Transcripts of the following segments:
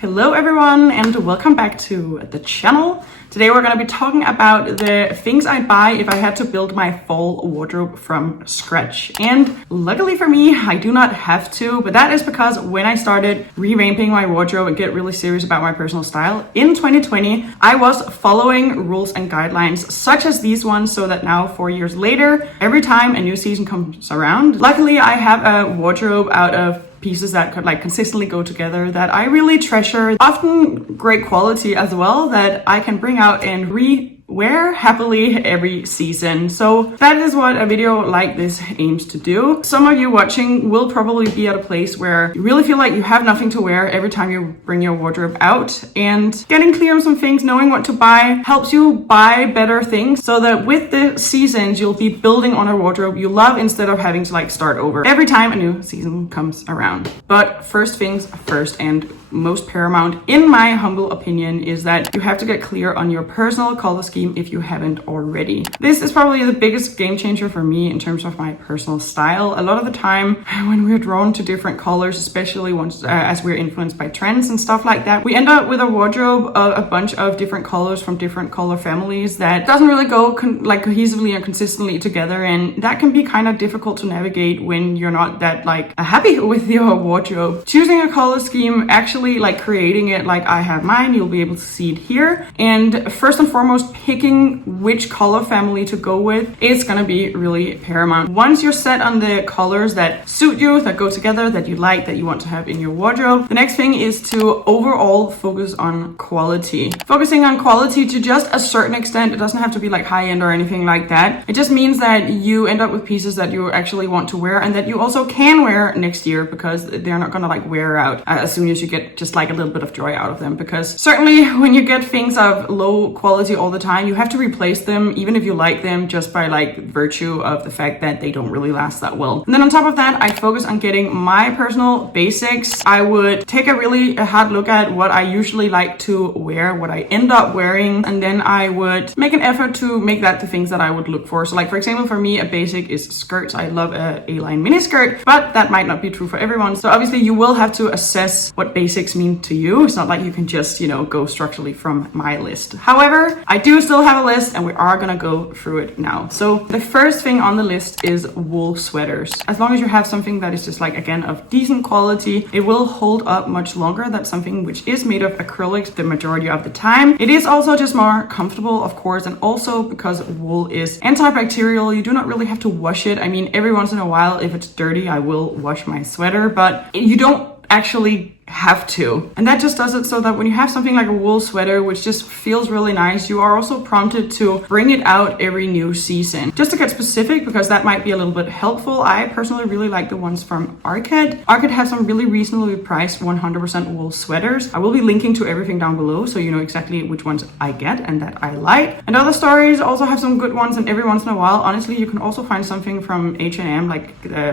Hello everyone and welcome back to the channel. Today we're going to be talking about the things I'd buy if I had to build my fall wardrobe from scratch. And luckily for me, I do not have to, but that is because when I started revamping my wardrobe and get really serious about my personal style in 2020, I was following rules and guidelines such as these ones, so that now 4 years later, every time a new season comes around, luckily I have a wardrobe out of pieces that could consistently go together that I really treasure, often great quality as well, that I can bring out and wear happily every season. So that is what a video like this aims to do. Some of you watching will probably be at a place where you really feel like you have nothing to wear every time you bring your wardrobe out, and getting clear on some things, knowing what to buy, helps you buy better things so that with the seasons you'll be building on a wardrobe you love instead of having to start over every time a new season comes around. But first things first, and most paramount in my humble opinion, is that you have to get clear on your personal color scheme if you haven't already. This is probably the biggest game changer for me in terms of my personal style. A lot of the time when we're drawn to different colors, especially once as we're influenced by trends and stuff like that, we end up with a wardrobe of a bunch of different colors from different color families that doesn't really go cohesively and consistently together, and that can be kind of difficult to navigate when you're not that happy with your wardrobe. Choosing a color scheme, actually creating it like I have mine, you'll be able to see it here. And first and foremost, picking which color family to go with is going to be really paramount. Once you're set on the colors that suit you, that go together, that you like, that you want to have in your wardrobe, the next thing is to overall focus on quality. Focusing on quality to just a certain extent, it doesn't have to be high-end or anything like that. It just means that you end up with pieces that you actually want to wear and that you also can wear next year, because they're not going to wear out as soon as you get just a little bit of joy out of them. Because certainly when you get things of low quality all the time, you have to replace them even if you like them, just by virtue of the fact that they don't really last that well. And then on top of that, I focus on getting my personal basics. I would take a really hard look at what I usually like to wear, what I end up wearing, and then I would make an effort to make that the things that I would look for. So for example, for me, a basic is skirts. I love a A-line mini skirt, but that might not be true for everyone. So obviously you will have to assess what basics mean to you. It's not like you can just, go structurally from my list. However, I do still have a list and we are gonna go through it now. So the first thing on the list is wool sweaters. As long as you have something that is just again, of decent quality, it will hold up much longer than something which is made of acrylics the majority of the time. It is also just more comfortable, of course, and also because wool is antibacterial, you do not really have to wash it. I mean, every once in a while, if it's dirty, I will wash my sweater, but you don't actually have to. And that just does it so that when you have something like a wool sweater, which just feels really nice, you are also prompted to bring it out every new season. Just to get specific, because that might be a little bit helpful, I personally really like the ones from Arket. Arket has some really reasonably priced 100% wool sweaters. I will be linking to everything down below so you know exactly which ones I get and that I like. And other stories also have some good ones, and every once in a while, honestly, you can also find something from H&M,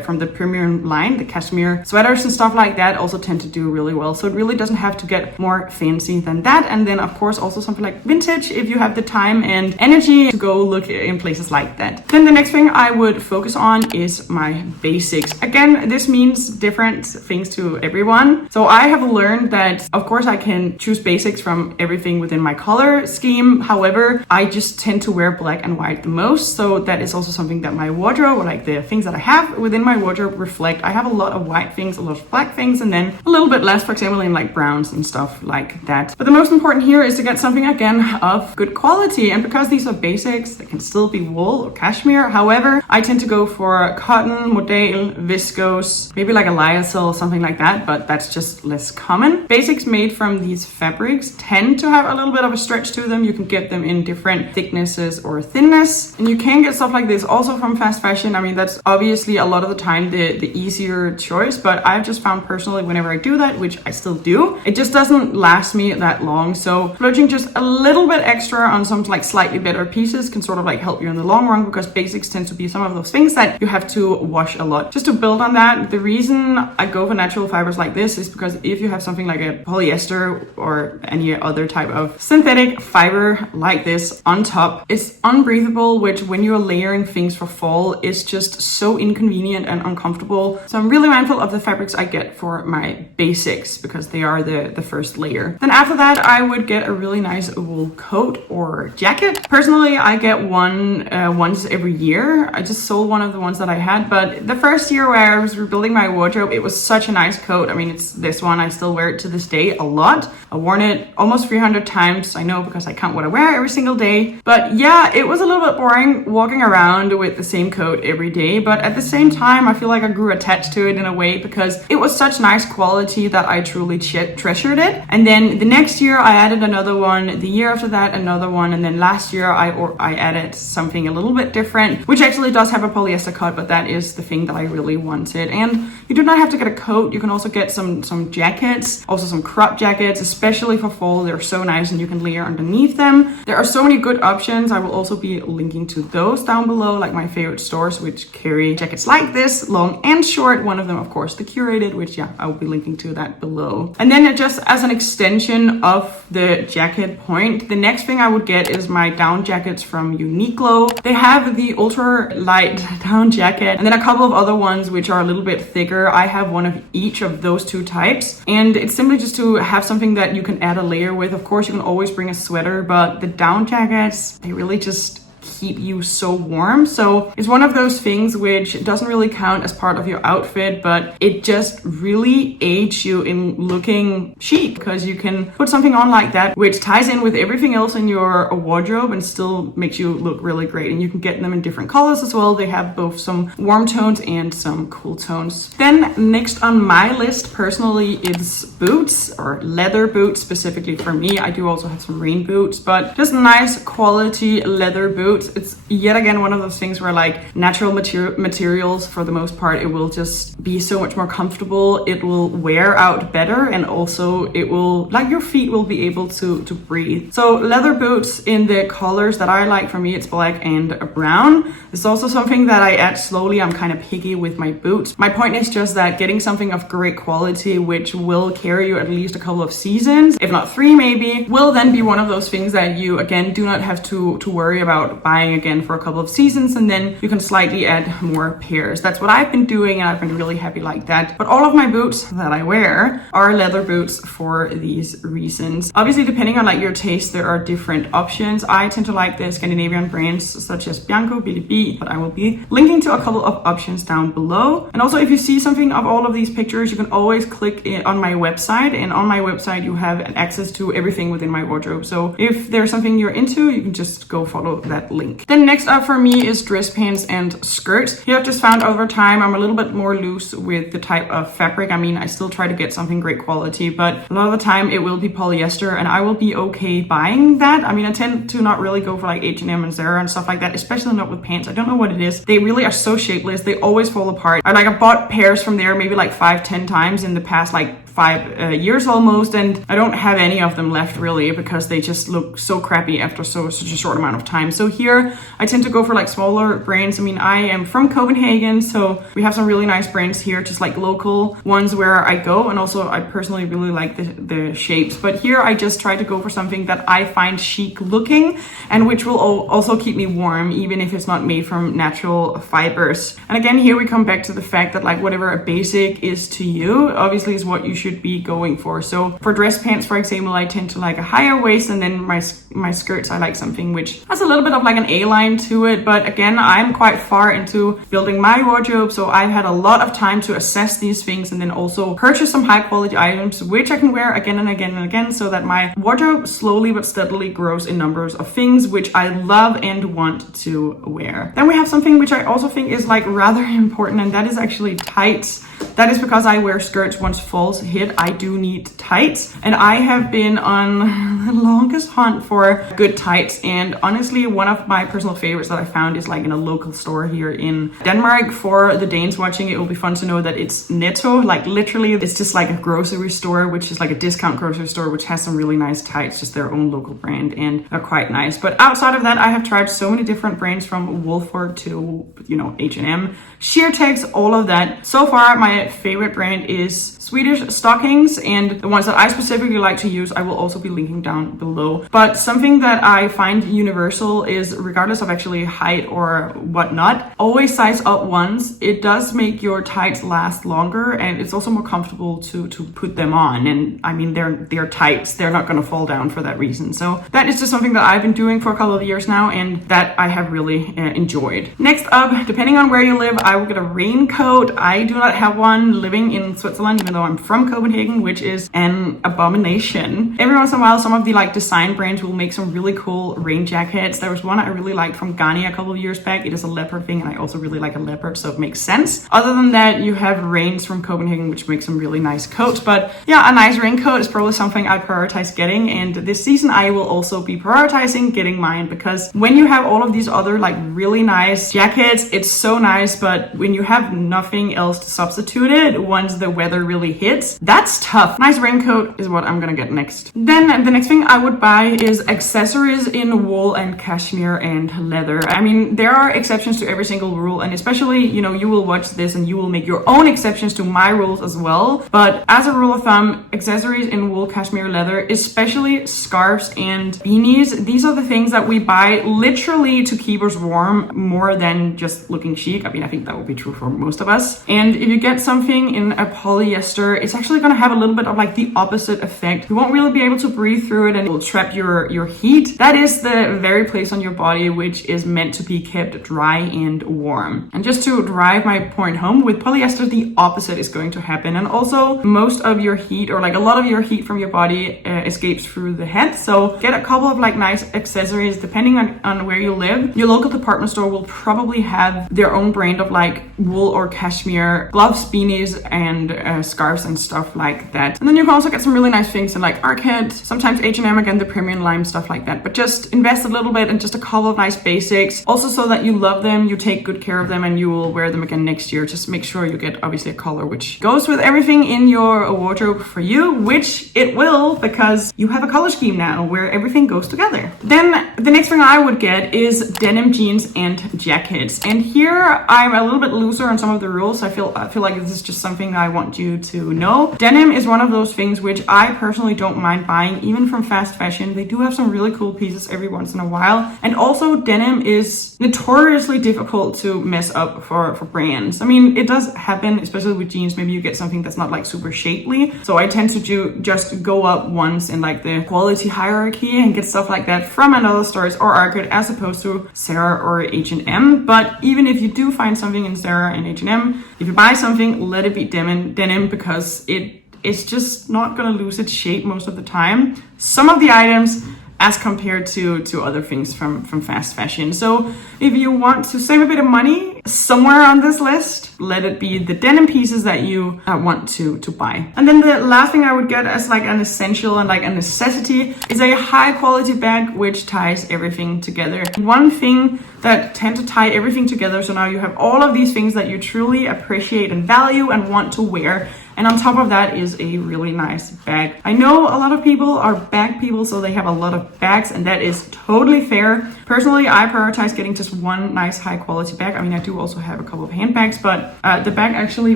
from the premium line, the cashmere sweaters and stuff like that also tend to do really well. So it really doesn't have to get more fancy than that. And then of course also something like vintage if you have the time and energy to go look in places like that. Then the next thing I would focus on is my basics. Again, this means different things to everyone. So I have learned that of course I can choose basics from everything within my color scheme. However, I just tend to wear black and white the most. So that is also something that my wardrobe, or the things that I have within my wardrobe, reflect. I have a lot of white things, a lot of black things, and then a little bit less, for example, in browns and stuff like that. But the most important here is to get something again of good quality. And because these are basics, they can still be wool or cashmere. However, I tend to go for cotton, modal, viscose, maybe a lyocell, something like that, but that's just less common. Basics made from these fabrics tend to have a little bit of a stretch to them. You can get them in different thicknesses or thinness, and you can get stuff like this also from fast fashion. I mean, that's obviously a lot of the time the easier choice, but I've just found personally, whenever I do that, which I still do, it just doesn't last me that long. So splurging just a little bit extra on some slightly better pieces can sort of help you in the long run, because basics tend to be some of those things that you have to wash a lot. Just to build on that, the reason I go for natural fibers like this is because if you have something like a polyester or any other type of synthetic fiber like this on top, it's unbreathable, which when you're layering things for fall is just so inconvenient and uncomfortable. So I'm really mindful of the fabrics I get for my basics. 6 because they are the first layer. Then after that, I would get a really nice wool coat or jacket. Personally, I get one once every year. I just sold one of the ones that I had, but the first year where I was rebuilding my wardrobe, it was such a nice coat. I mean, it's this one. I still wear it to this day a lot. I've worn it almost 300 times. I know because I count what I wear every single day. But yeah, it was a little bit boring walking around with the same coat every day. But at the same time, I feel like I grew attached to it in a way because it was such nice quality that I truly treasured it. And then the next year I added another one. The year after that, another one. And then last year I added something a little bit different, which actually does have a polyester cut, but that is the thing that I really wanted. And you do not have to get a coat. You can also get some jackets, also some crop jackets, especially for fall. They're so nice and you can layer underneath them. There are so many good options. I will also be linking to those down below, like my favorite stores, which carry jackets like this, long and short. One of them, of course, the curated, which yeah, I will be linking to that below. And then just as an extension of the jacket point, the next thing I would get is my down jackets from Uniqlo. They have the ultra light down jacket and then a couple of other ones which are a little bit thicker. I have one of each of those two types, and it's simply just to have something that you can add a layer with. Of course, you can always bring a sweater, but the down jackets, they really just keep you so warm. So it's one of those things which doesn't really count as part of your outfit, but it just really aids you in looking chic because you can put something on like that which ties in with everything else in your wardrobe and still makes you look really great. And you can get them in different colors as well. They have both some warm tones and some cool tones. Then next on my list personally is boots, or leather boots specifically for me. I do also have some rain boots, but just nice quality leather boots. It's yet again one of those things where like natural materials, for the most part, it will just be so much more comfortable. It will wear out better, and also it will, like, your feet will be able to breathe. So leather boots in the colors that I like, for me it's black and brown. It's also something that I add slowly. I'm kind of picky with my boots. My point is just that getting something of great quality which will carry you at least a couple of seasons, if not 3 maybe, will then be one of those things that you again do not have to worry about buying again for a couple of seasons, and then you can slightly add more pairs. That's what I've been doing, and I've been really happy like that. But all of my boots that I wear are leather boots for these reasons. Obviously, depending on like your taste, there are different options. I tend to like the Scandinavian brands such as Bianco, Billy B, but I will be linking to a couple of options down below. And also, if you see something of all of these pictures, you can always click on my website, and on my website you have access to everything within my wardrobe. So if there's something you're into, you can just go follow that link. Then next up for me is dress pants and skirts. Here I've just found over time I'm a little bit more loose with the type of fabric. I mean, I still try to get something great quality, but a lot of the time it will be polyester, and I will be okay buying that. I mean, I tend to not really go for like H&M and Zara and stuff like that, especially not with pants. I don't know what it is. They really are so shapeless. They always fall apart. I bought pairs from there maybe like 5-10 times in the past like 5 years almost, and I don't have any of them left really because they just look so crappy after such a short amount of time. So here I tend to go for like smaller brands. I mean, I am from Copenhagen, so we have some really nice brands here, just like local ones where I go, and also I personally really like the shapes. But here I just try to go for something that I find chic looking and which will also keep me warm, even if it's not made from natural fibers. And again, here we come back to the fact that like whatever a basic is to you, obviously is what you should be going for. So for dress pants, for example, I tend to like a higher waist, and then my skirts, I like something which has a little bit of like an A-line to it. But again, I'm quite far into building my wardrobe, so I've had a lot of time to assess these things and then also purchase some high quality items which I can wear again and again and again, so that my wardrobe slowly but steadily grows in numbers of things which I love and want to wear. Then we have something which I also think is like rather important, and that is actually tights. That is because I wear skirts once falls hit. I do need tights, and I have been on the longest hunt for good tights. And honestly, one of my personal favorites that I found is like in a local store here in Denmark. For the Danes watching, it will be fun to know that it's Netto. Like literally, it's just like a grocery store, which is like a discount grocery store, which has some really nice tights, just their own local brand, and they're quite nice. But outside of that, I have tried so many different brands, from Wolford to, you know, H&M, Sheer Tex, all of that. So far, my favorite brand is Swedish Stockings, and the ones that I specifically like to use I will also be linking down below. But something that I find universal is, regardless of actually height or whatnot, always size up once. It does make your tights last longer, and it's also more comfortable to put them on. And I mean, they're tights, they're not going to fall down for that reason. So that is just something that I've been doing for a couple of years now, and that I have really enjoyed. Next up, depending on where you live, I will get a raincoat. I do not have one living in Switzerland, even though I'm from Copenhagen, which is an abomination. Every once in a while, some of the like design brands will make some really cool rain jackets. There was one I really liked from Garnier a couple of years back. It is a leopard thing, and I also really like a leopard, so it makes sense. Other than that, you have Rains from Copenhagen, which makes some really nice coats. But yeah, a nice raincoat is probably something I prioritize getting, and this season I will also be prioritizing getting mine, because when you have all of these other like really nice jackets, it's so nice, but when you have nothing else to substitute it once the weather really hits, that's tough. Nice raincoat is what I'm gonna get next. Then the next thing I would buy is accessories in wool and cashmere and leather. I mean, there are exceptions to every single rule, and especially, you know, you will watch this and you will make your own exceptions to my rules as well. But as a rule of thumb, accessories in wool, cashmere, leather, especially scarves and beanies, these are the things that we buy literally to keep us warm more than just looking chic. I mean, I think that would be true for most of us. And if you get something in a polyester, it's actually going to have a little bit of like the opposite effect. You won't really be able to breathe through it, and it will trap your heat. That is the very place on your body which is meant to be kept dry and warm. And just to drive my point home, with polyester, the opposite is going to happen. And also, most of your heat, or like a lot of your heat from your body escapes through the head. So get a couple of like nice accessories depending on where you live. Your local department store will probably have their own brand of like wool or cashmere gloves, beanies, and scarves and stuff like that. And then you can also get some really nice things in like Arcade, sometimes H&M, again the premium line, stuff like that. But just invest a little bit in just a couple of nice basics, also so that you love them, you take good care of them, and you will wear them again next year. Just make sure you get obviously a color which goes with everything in your wardrobe for you, which it will, because you have a color scheme now where everything goes together. Then the next thing I would get is denim jeans and jackets. And here I'm a little bit looser on some of the rules. I feel like this is just something I want you to know. Denim is one of those things which I personally don't mind buying, even from fast fashion. They do have some really cool pieces every once in a while. And also, denim is notoriously difficult to mess up for brands. I mean, it does happen, especially with jeans. Maybe you get something that's not like super shapely. So I tend to just go up once in like the quality hierarchy and get stuff like that from another stores or Arcade, as opposed to Zara or H&M. But even if you do find something in Zara and H&M, if you buy something, let it be denim, because it's just not gonna lose its shape most of the time. Some of the items as compared to other things from fast fashion. So if you want to save a bit of money somewhere on this list, let it be the denim pieces that you want to buy. And then the last thing I would get as like an essential and like a necessity is a high quality bag which ties everything together. One thing that tend to tie everything together, so now you have all of these things that you truly appreciate and value and want to wear, and on top of that is a really nice bag. I know a lot of people are bag people, so they have a lot of bags, and that is totally fair. Personally, I prioritize getting just one nice high quality bag. I mean, I do also have a couple of handbags, but the bag actually,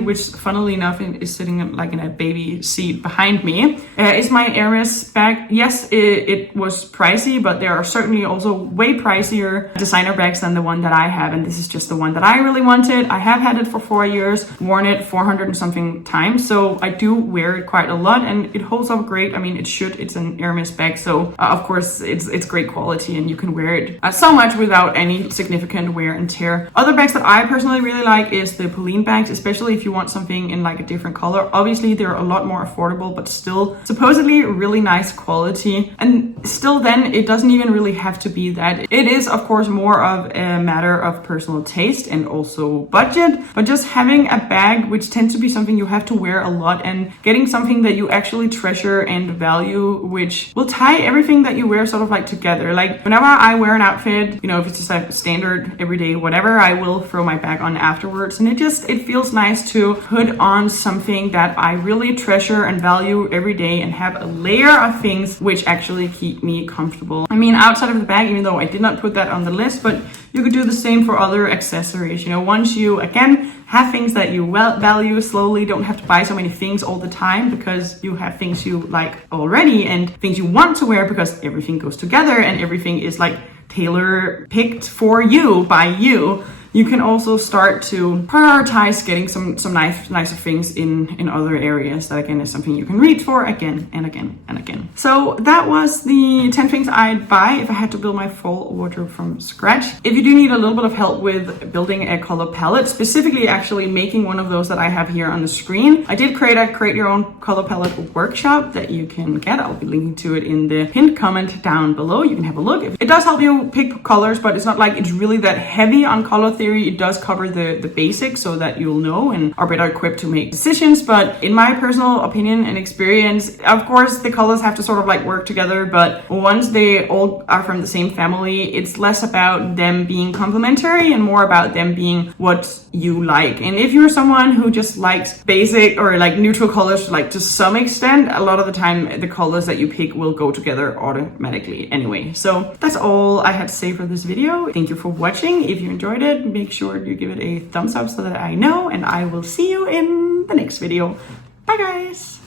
which funnily enough is sitting like in a baby seat behind me, is my Hermes bag. Yes, it was pricey, but there are certainly also way pricier designer bags than the one that I have, and this is just the one that I really wanted. I have had it for 4 years, worn it 400 and something times, so I do wear it quite a lot, and it holds up great. I mean, it's an Hermes bag, so of course it's great quality, and you can wear it so much without any significant wear and tear. Other bags that I personally really like is the Pauline bags, especially if you want something in like a different color. Obviously they're a lot more affordable, but still supposedly really nice quality, and still then it doesn't even really have to be that. It is of course more of a matter of personal taste and also budget, but just having a bag which tends to be something you have to wear a lot, and getting something that you actually treasure and value, which will tie everything that you wear sort of like together. Like whenever I wear an outfit, you know, if it's just a standard everyday whatever, I will throw my bag on afterwards, and it feels nice to put on something that I really treasure and value every day and have a layer of things which actually keep me comfortable. I mean, outside of the bag, even though I did not put that on the list, but you could do the same for other accessories. You know, once you again have things that you value slowly. Don't have to buy so many things all the time because you have things you like already and things you want to wear because everything goes together and everything is like tailor picked for you by you. You can also start to prioritize getting some nicer things in other areas. That again is something you can read for again and again and again. So that was the 10 things I'd buy if I had to build my full wardrobe from scratch. If you do need a little bit of help with building a color palette, specifically actually making one of those that I have here on the screen, I did create a create your own color palette workshop that you can get. I'll be linking to it in the pinned comment down below. You can have a look. It does help you pick colors, but it's not like it's really that heavy on color theory. It does cover the basics so that you'll know and are better equipped to make decisions. But in my personal opinion and experience, of course, the colors have to sort of like work together. But once they all are from the same family, it's less about them being complementary and more about them being what you like. And if you're someone who just likes basic or like neutral colors, like to some extent, a lot of the time the colors that you pick will go together automatically anyway. So that's all I had to say for this video. Thank you for watching. If you enjoyed it, make sure you give it a thumbs up so that I know, and I will see you in the next video. Bye guys!